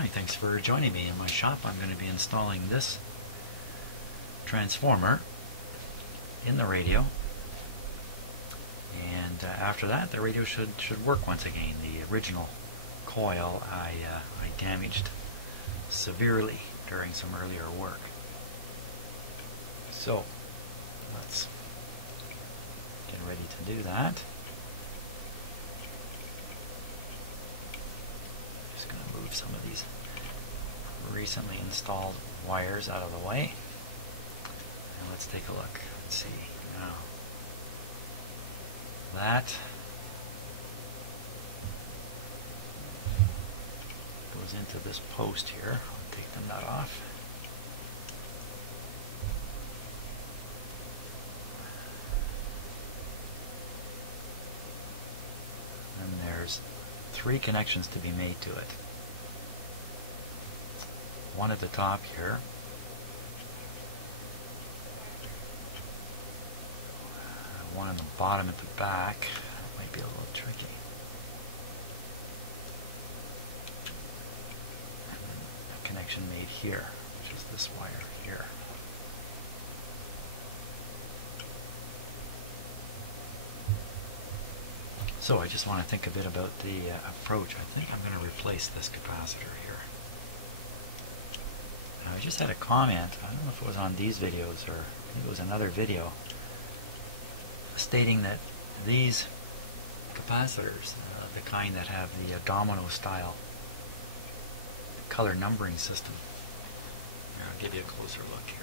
Hi, thanks for joining me in my shop. I'm going to be installing this transformer in the radio, and after that the radio should work once again. The original coil I damaged severely during some earlier work. So let's get ready to do that. Just going to move some of these recently installed wires out of the way, and let's take a look. Let's see now. That goes into this post here. I'll take the nut off. And there's 3 connections to be made to it. One at the top here, one on the bottom at the back. That might be a little tricky. And then a connection made here, which is this wire here. So I just want to think a bit about the approach. I think I'm going to replace this capacitor here. Now, I just had a comment, I don't know if it was on these videos or I think it was another video, stating that these capacitors, the kind that have the domino style color numbering system. Here, I'll give you a closer look here.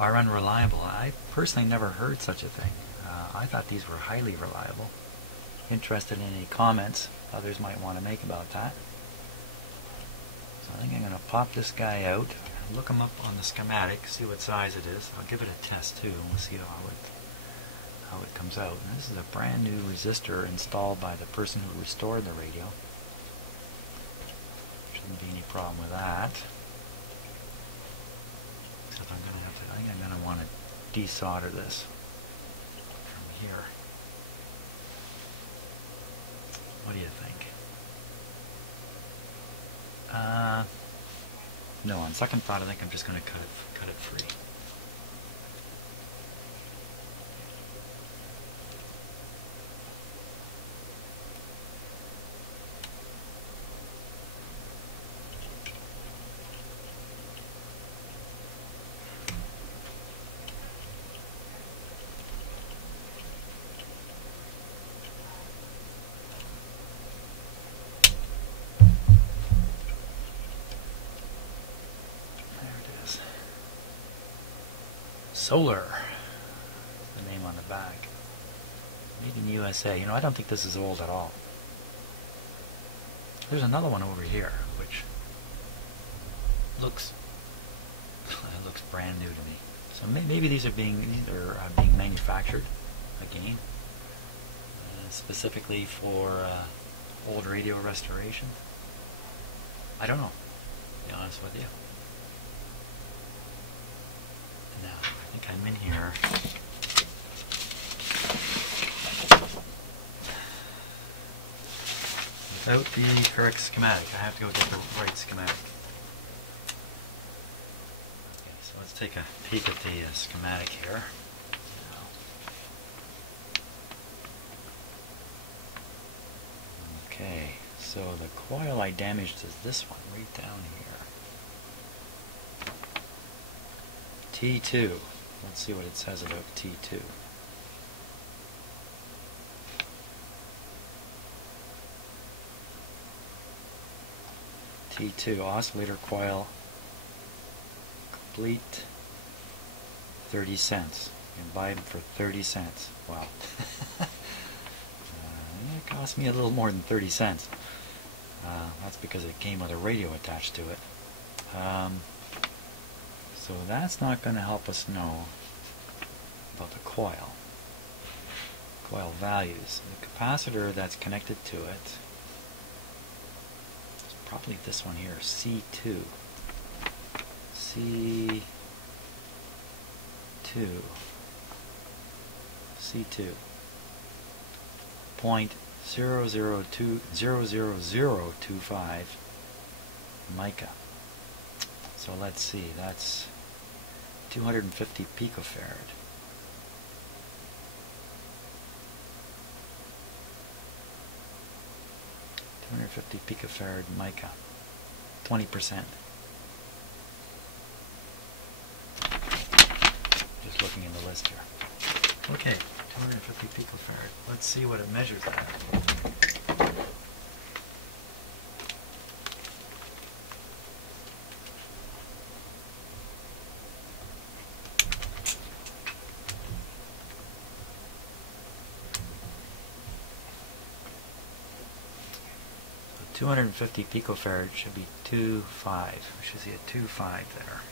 Are unreliable. I personally never heard such a thing. I thought these were highly reliable. Interested in any comments others might want to make about that. So I think I'm going to pop this guy out, look him up on the schematic, see what size it is. I'll give it a test too, and we'll see how it comes out. And this is a brand new resistor installed by the person who restored the radio. Shouldn't be any problem with that. I think I'm going to want to desolder this from here. What do you think? No, on second thought I think I'm just going to cut it free. Solar, the name on the back. Made in USA. You know, I don't think this is old at all. There's another one over here, which looks brand new to me. So maybe these are being manufactured again, specifically for old radio restoration. I don't know, to be honest with you. Now, I think I'm in here. Without the correct schematic. I have to go get the right schematic. Okay, so let's take a peek at the schematic here. Okay, so the coil I damaged is this one right down here. T2. Let's see what it says about T2. T2, oscillator coil, complete, 30 cents. You can buy them for 30 cents. Wow. It cost me a little more than 30 cents. That's because it came with a radio attached to it. So that's not going to help us know about the coil values. The capacitor that's connected to it is probably this one here, C2. C2 0.00025 mica. So let's see, that's 250 picofarad. Picofarad mica, 20%. Just looking in the list here. Okay, 250 picofarad. Let's see what it measures at. So 250 picofarad should be 2.5. We should see a 2.5 there.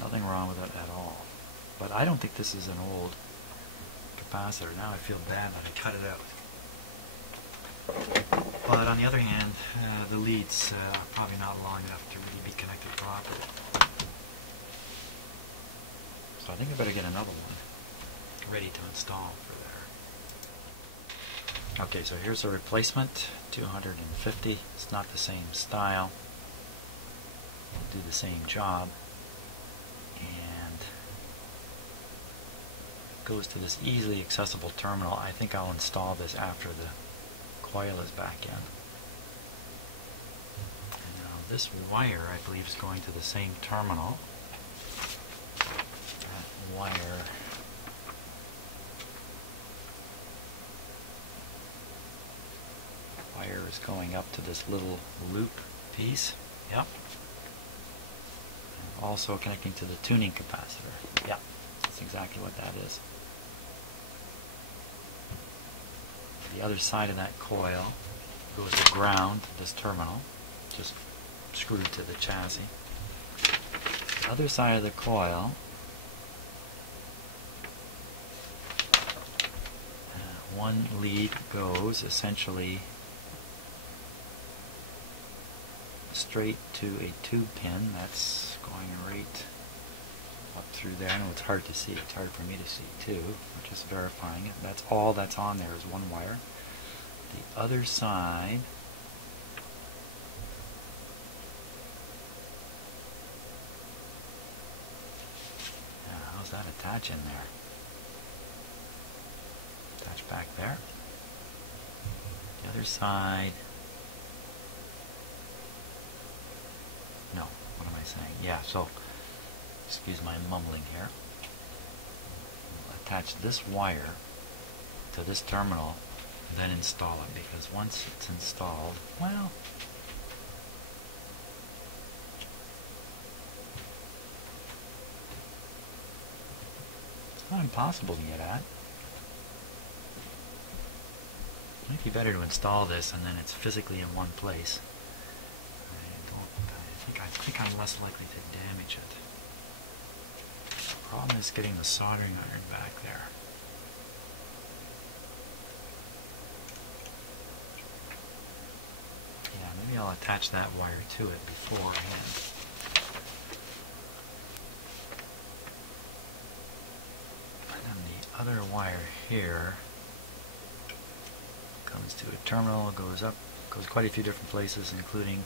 Nothing wrong with it at all. But I don't think this is an old capacitor. Now I feel bad that I cut it out. But on the other hand, the lead's probably not long enough to really be connected properly. So I think I better get another one ready to install for there. Okay, so here's a replacement, 250. It's not the same style. It'll do the same job. And goes to this easily accessible terminal. I think I'll install this after the coil is back in. And now this wire, I believe, is going to the same terminal. That wire is going up to this little loop piece. Yep. Also connecting to the tuning capacitor. Yeah, that's exactly what that is. The other side of that coil goes to ground, this terminal, just screwed to the chassis. The other side of the coil, one lead goes essentially straight to a tube pin that's going right up through there. I know it's hard to see. It's hard for me to see too. I'm just verifying it. That's all that's on there is one wire. The other side how's that attach in there? Attach back there. The other side. No, what am I saying? Yeah, so, excuse my mumbling here. We'll attach this wire to this terminal, then install it, because once it's installed, well, it's not impossible to get at. It might be better to install this and then it's physically in one place. I think I'm less likely to damage it. The problem is getting the soldering iron back there. Yeah, maybe I'll attach that wire to it beforehand. And then the other wire here comes to a terminal, goes up, goes quite a few different places, including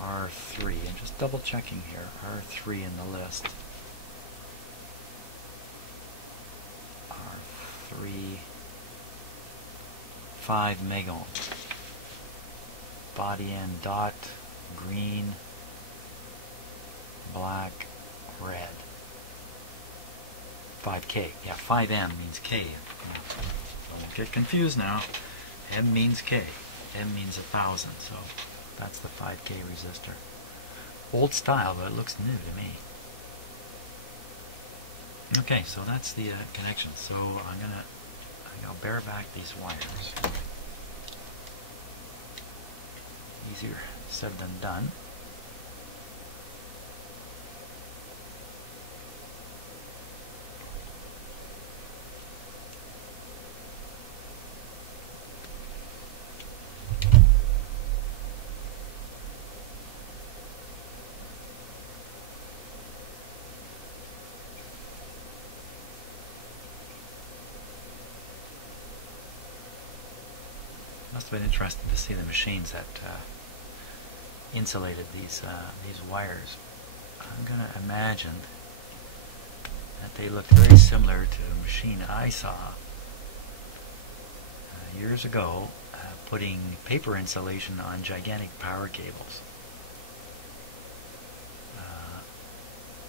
R3, and just double checking here, R3 in the list. R3, 5 megohm. Body end dot, green, black, red. 5K. Yeah, 5M means K. Don't get confused now. M means K. M means 1,000, so that's the 5K resistor. Old style, but it looks new to me. Okay, so that's the connection. So I'll bear back these wires. Easier said than done. must have been interesting to see the machines that insulated these wires. I'm going to imagine that they looked very similar to a machine I saw years ago, putting paper insulation on gigantic power cables.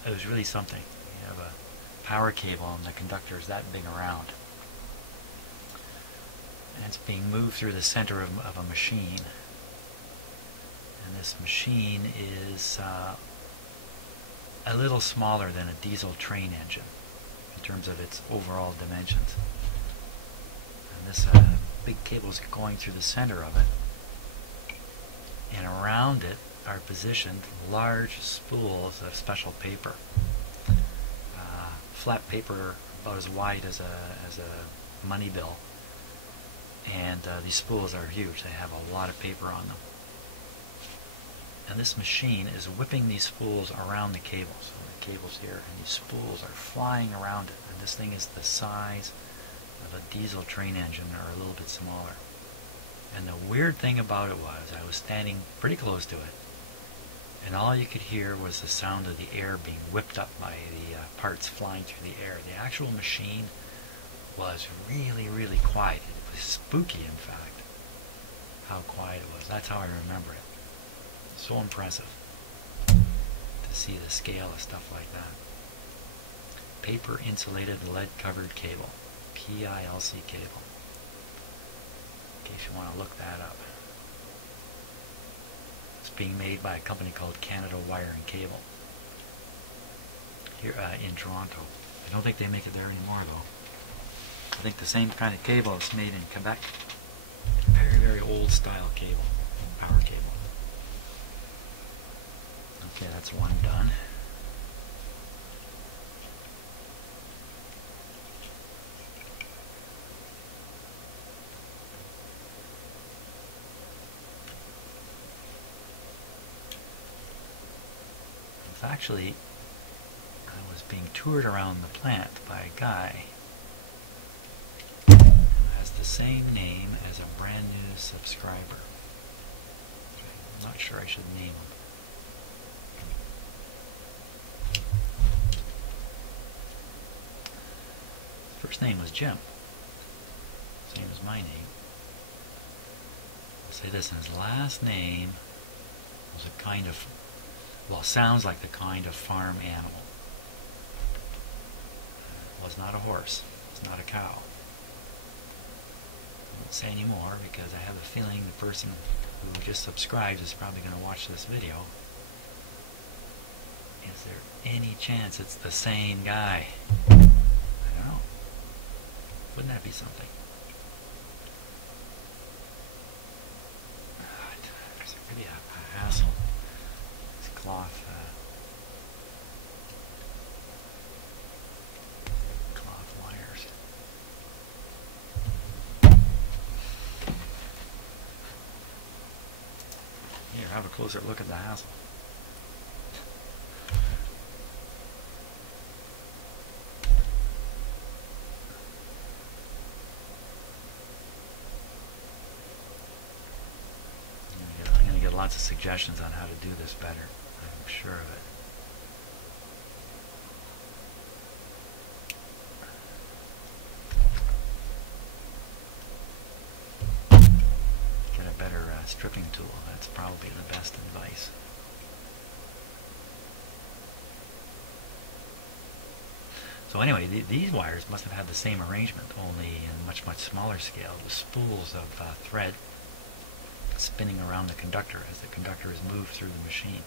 It was really something. You have a power cable and the conductor is that big around. And it's being moved through the center of a machine. And this machine is a little smaller than a diesel train engine in terms of its overall dimensions. And this big cable is going through the center of it. And around it are positioned large spools of special paper. Flat paper about as wide as a money bill. And these spools are huge. They have a lot of paper on them. And this machine is whipping these spools around the cables. So the cable's here, and these spools are flying around it. And this thing is the size of a diesel train engine, or a little bit smaller. And the weird thing about it was, I was standing pretty close to it, and all you could hear was the sound of the air being whipped up by the parts flying through the air. The actual machine was really, really quiet. It was spooky, in fact, how quiet it was. That's how I remember it. So impressive to see the scale of stuff like that. Paper insulated lead covered cable, PILC cable, in case you want to look that up. It's being made by a company called Canada Wire and Cable here in Toronto. I don't think they make it there anymore, though. I think the same kind of cable is made in Quebec. Very, very old style cable, power cable. Okay, that's one done. Actually, I was being toured around the plant by a guy who has the same name as a brand new subscriber. I'm not sure I should name him. His first name was Jim, same as my name. I'll say this, and his last name was a kind of, well, sounds like the kind of farm animal. It was not a horse. It was not a cow. I won't say any more because I have a feeling the person who just subscribed is probably going to watch this video. Is there any chance it's the same guy? I don't know. Wouldn't that be something? There's really a hassle. Cloth wires. Here, have a closer look at the hassle. I'm going to get lots of suggestions on how to do this better. I'm sure of it. Get a better stripping tool. That's probably the best advice. So anyway, these wires must have had the same arrangement, only in much, much smaller scale. The spools of thread spinning around the conductor as the conductor is moved through the machine.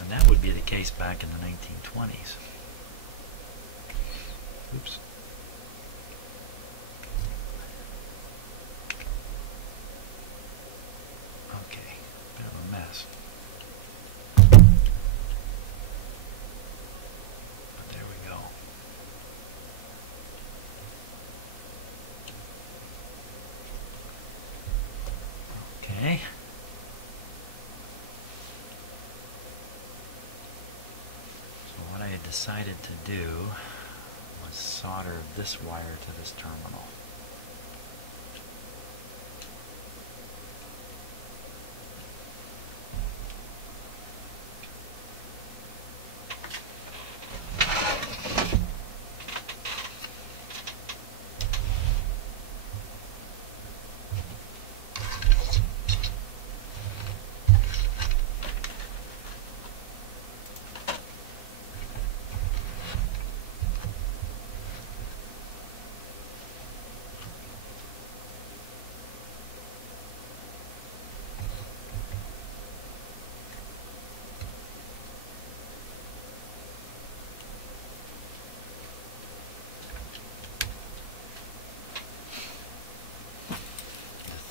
And that would be the case back in the 1920s. Oops. Okay, bit of a mess. But there we go. Okay. decided to do was solder this wire to this terminal.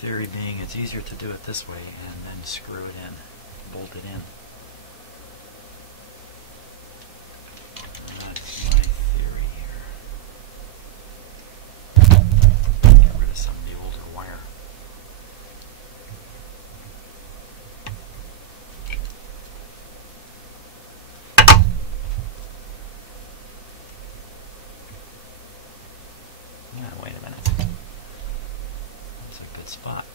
Theory being it's easier to do it this way and then screw it in, bolt it in. That's my theory here. Get rid of some of the older wire. Yeah, wait a minute. That's a good spot.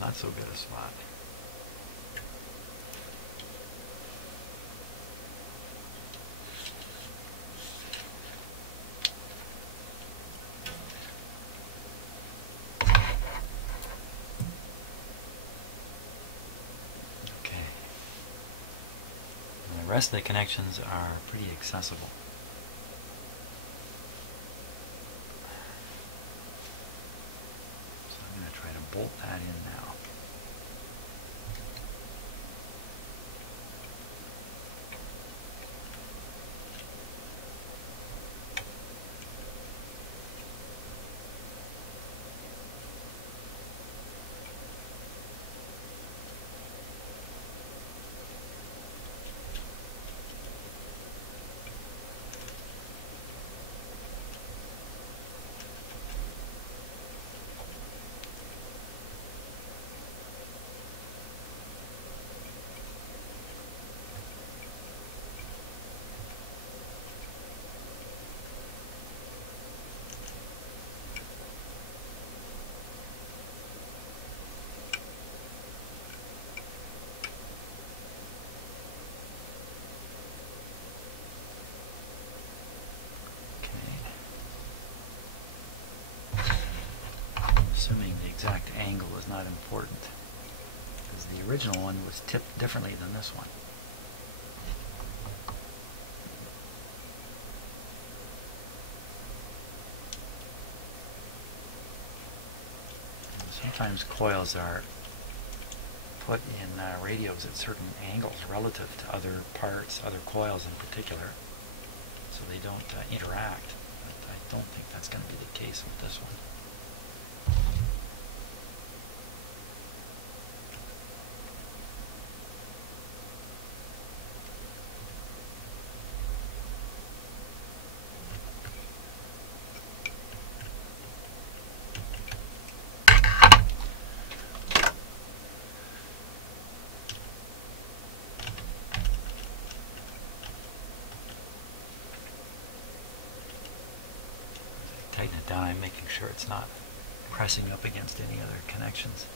Not so good a spot. Okay. And the rest of the connections are pretty accessible. So I'm going to try to bolt that in now. Assuming the exact angle is not important, because the original one was tipped differently than this one. Sometimes coils are put in radios at certain angles relative to other parts, other coils in particular, so they don't interact. But I don't think that's going to be the case with this one. Tighten it down, making sure it's not pressing up against any other connections.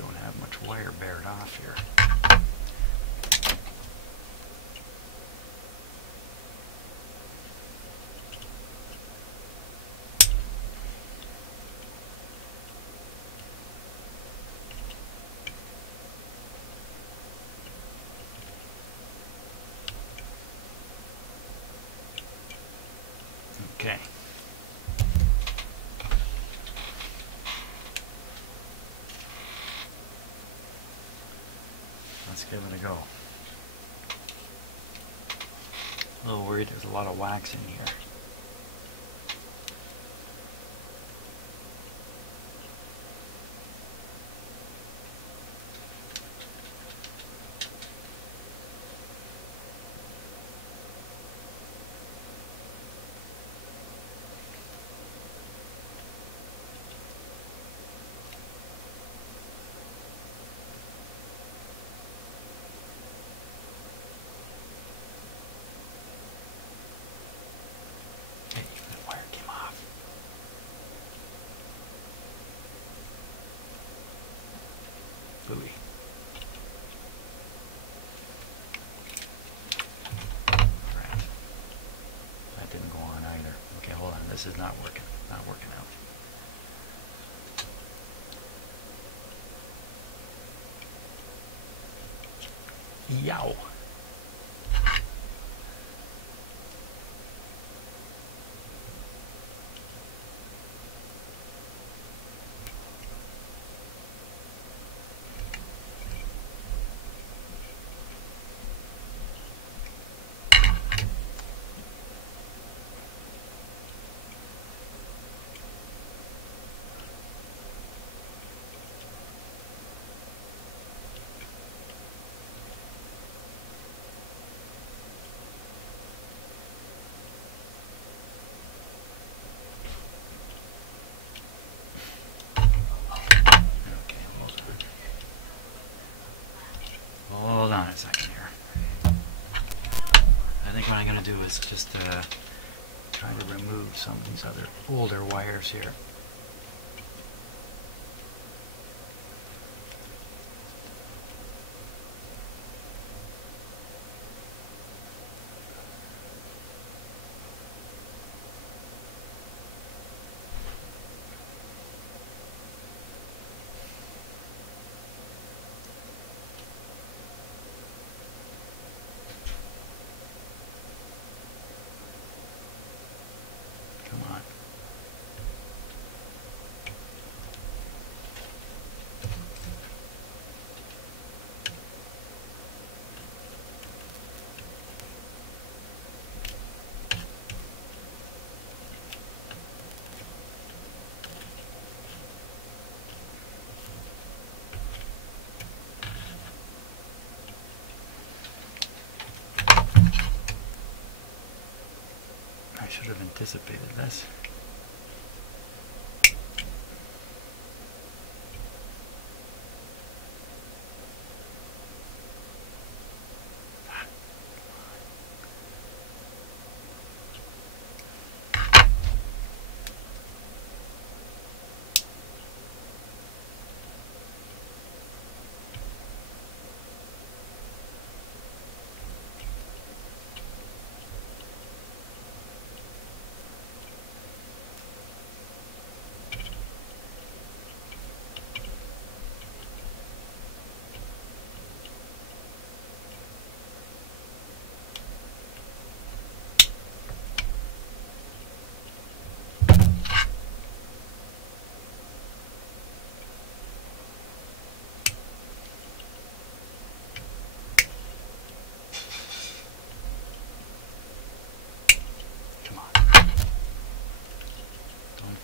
don't have much wire bared off here. Okay. Let's give it a go. A little worried there's a lot of wax in here. Buoy. Crap. That didn't go on either. Okay, hold on. This is not working. Not working out. Yow. Hold on a second here. I think what I'm going to do is just try to remove some of these other older wires here. Come on. I should have anticipated this.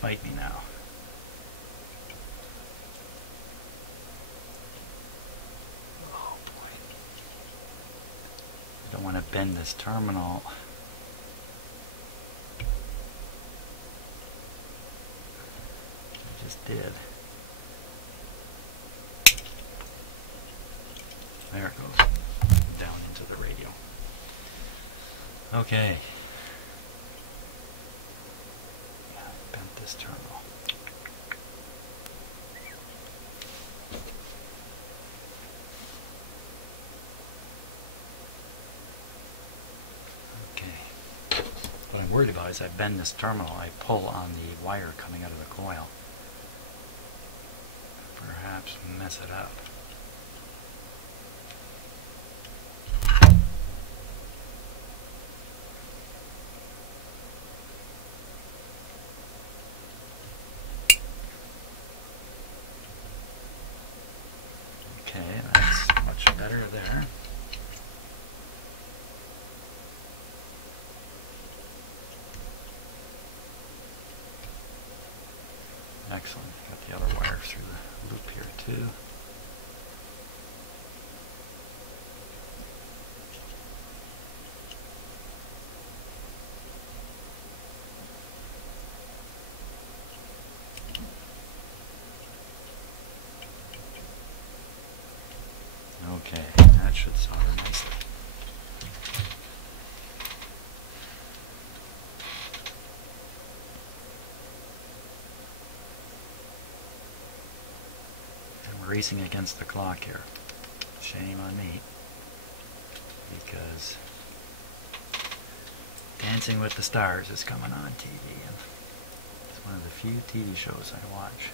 Fight me now. Oh boy. I don't want to bend this terminal. I just did. There it goes. Down into the radio. Okay. This terminal. What I'm worried about is I bend this terminal, I pull on the wire coming out of the coil. Perhaps mess it up. Okay, that's much better there. Excellent. Got the other wire through the loop here too. Okay, that should solder nicely. I'm racing against the clock here. Shame on me, because Dancing with the Stars is coming on TV, and it's one of the few TV shows I watch.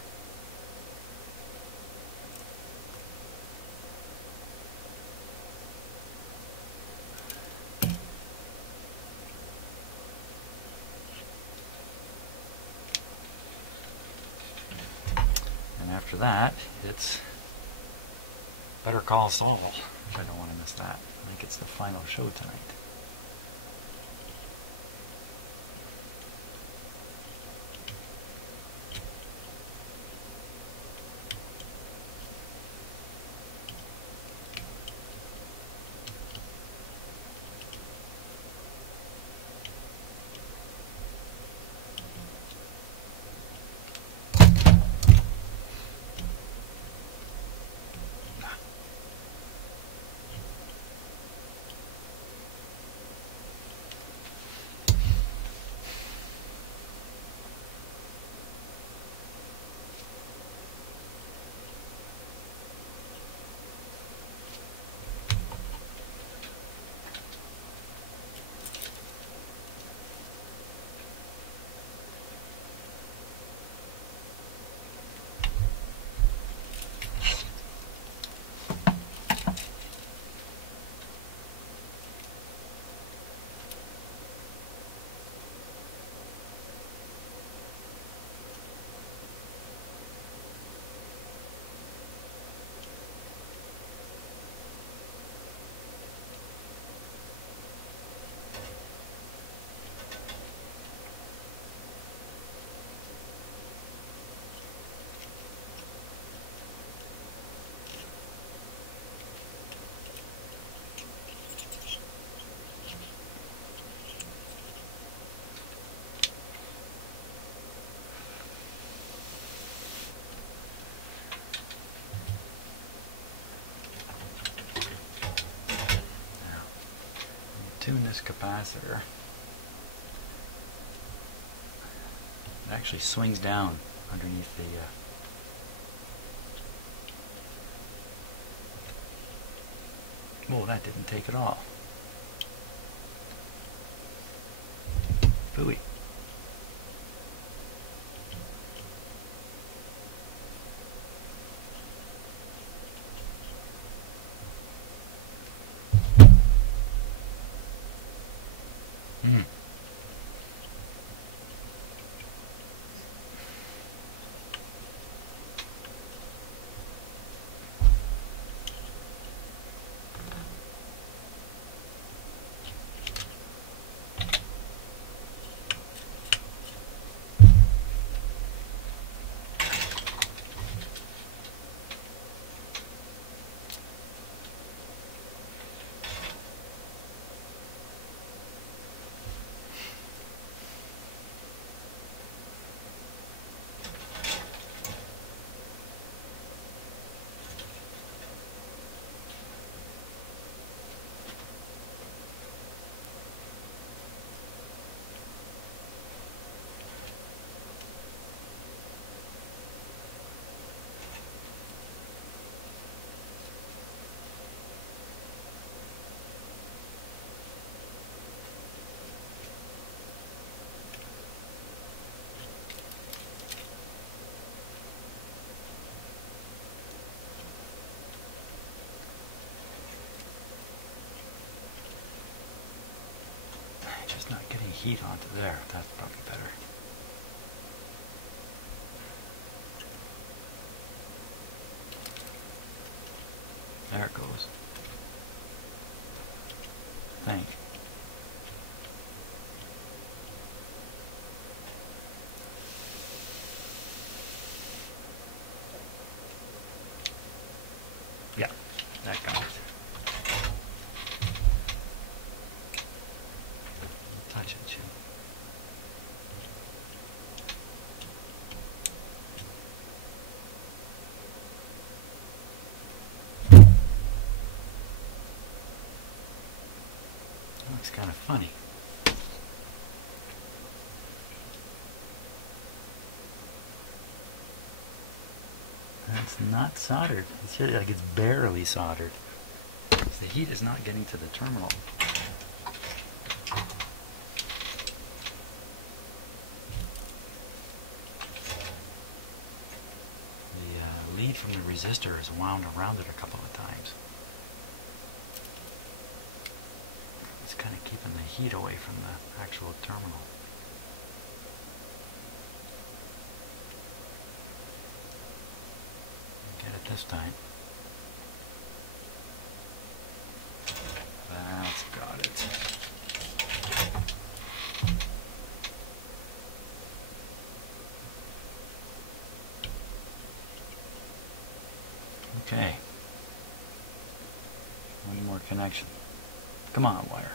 After that, it's Better Call Saul. I don't want to miss that. I think it's the final show tonight. Tune this capacitor. It actually swings down underneath the oh, that didn't take it all. Phooey. heat onto there. That's probably better. There it goes. I think. Yeah, that got it. Touch it, too. Looks kind of funny. That's not soldered. It's just like it's barely soldered. The heat is not getting to the terminal. The lead from the resistor is wound around it a couple of times. It's kind of keeping the heat away from the actual terminal. Get it this time. That's got it. Okay. One more connection. Come on, wire.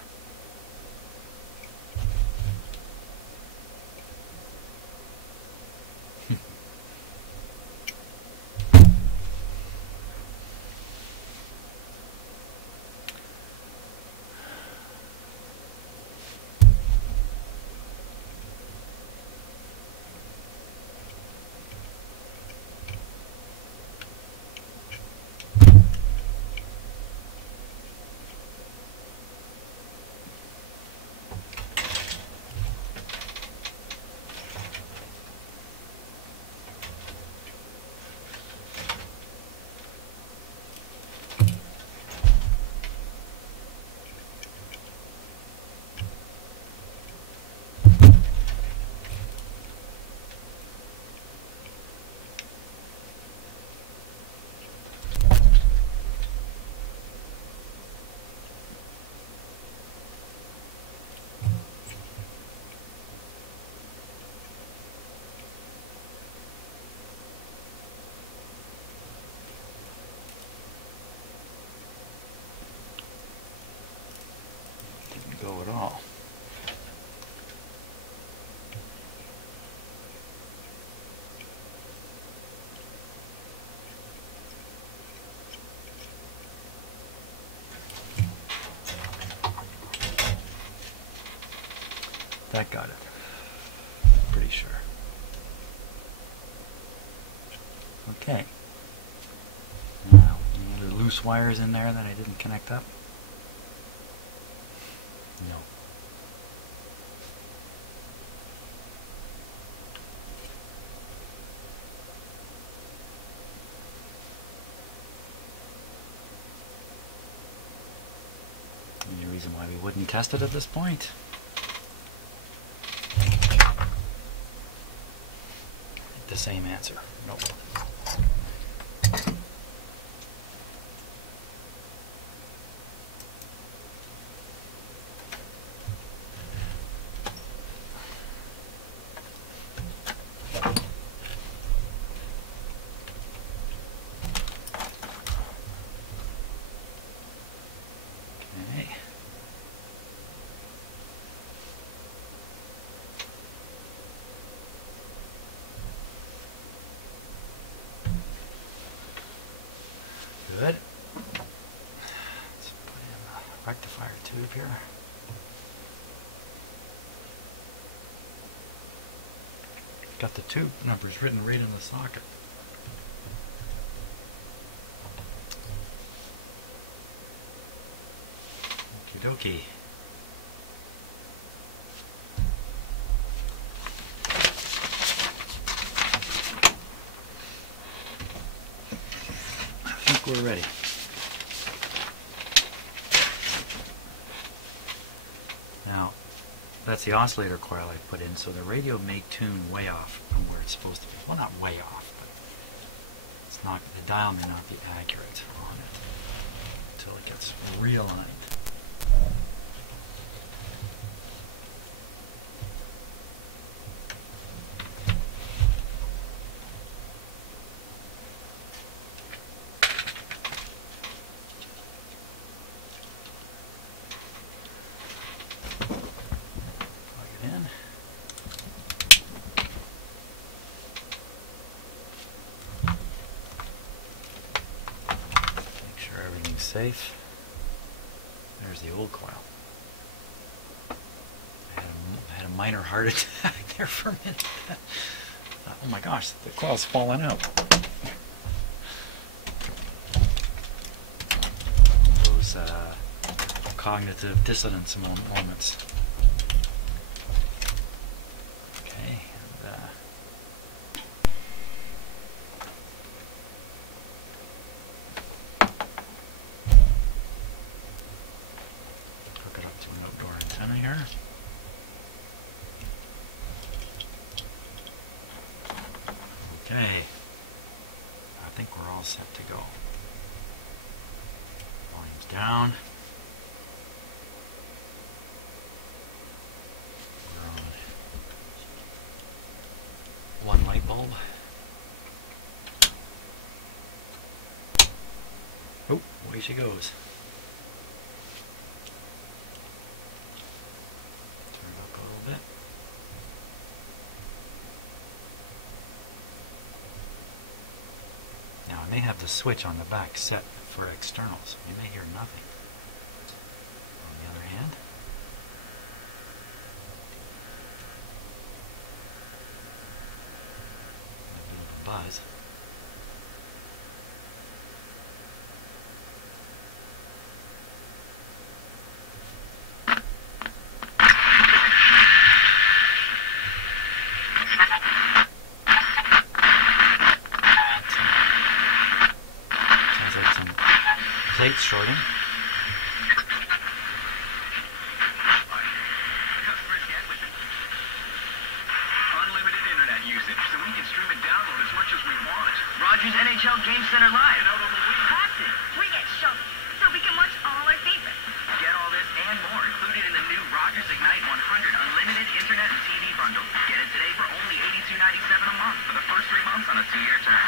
Go at all. That got it. Pretty sure. Okay. Now, any other loose wires in there that I didn't connect up? No. Any reason why we wouldn't test it at this point? The same answer. Nope. Good. Let's put in a rectifier tube here. Got the tube numbers written right in the socket. Okie dokie. We're ready. Now, That's the oscillator coil I put in, so the radio may tune way off from where it's supposed to be. Well, not way off, but it's not, the dial may not be accurate on it until it gets realigned. Safe. There's the old coil. I had a minor heart attack there for a minute. Oh my gosh, the coil's falling out. Those cognitive dissonance moments. Okay, and here. Okay, I think we're all set to go. Volume's down. We're on one light bulb. Oh, away she goes. Now I may have the switch on the back set for externals. You may hear nothing. On the other hand, a bit of a buzz. Plates shorting. Customers get with it. Unlimited internet usage, so we can stream and download as much as we want. Rogers NHL Game Center Live. And out on the weekend. We get shown, so we can watch all our favorites. Get all this and more included in the new Rogers Ignite 100 unlimited internet and TV bundle. Get it today for only $82.97 a month for the first 3 months on a 2-year term.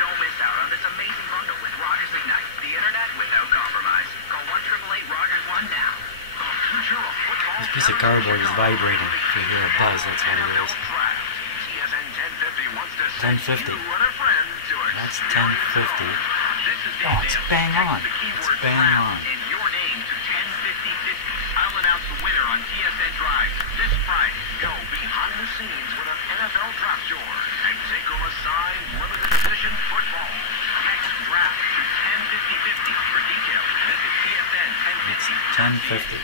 Don't miss out on this amazing bundle with Rogers Ignite, the internet without compromise. Call 1-888-ROGERS-1 now. This piece of cardboard is vibrating. If you hear a buzz, that's what it is. 1050. That's 1050. Oh, it's bang on. It's bang on. I'll announce the winner on TSN Drive this Friday. Go behind the scenes with an NFL draft tour and take home a signed limited edition football. Text draft to 105050 for details. Visit TSN 1050. It's 1050.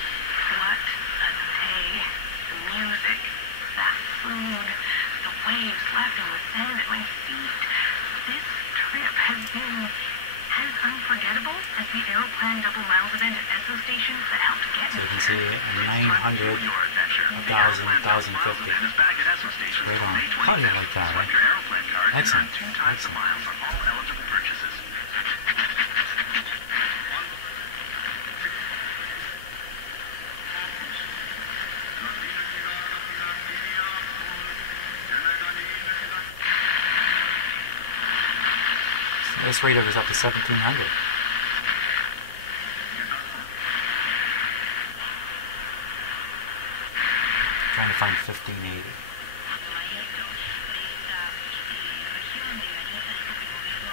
What a day. The music, that food, the waves lapping the sand at my feet. This trip has been as unforgettable as the Airline double miles event at Esso Station that helped get So me. you can see 900, 1,000, 1,050. Right on. How do you like that, right? Excellent. Excellent. This radio is up to 1,700. Trying to find 1580.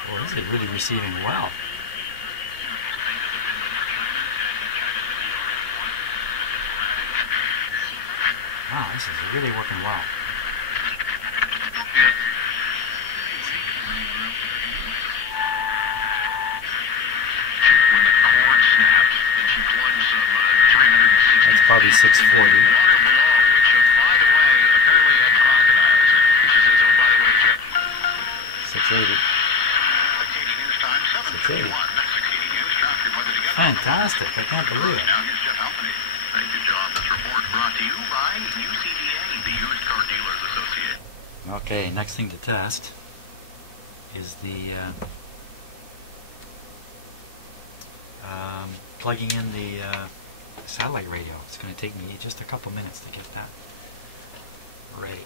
Well, this is really receiving well. Wow, this is really working well. That's probably 640. 680. 680. Fantastic. I can't believe it. Thank you, John. to you by UCDA, the Used Car Dealers Association. Okay, next thing to test is the plugging in the satellite radio. It's going to take me just a couple minutes to get that ready.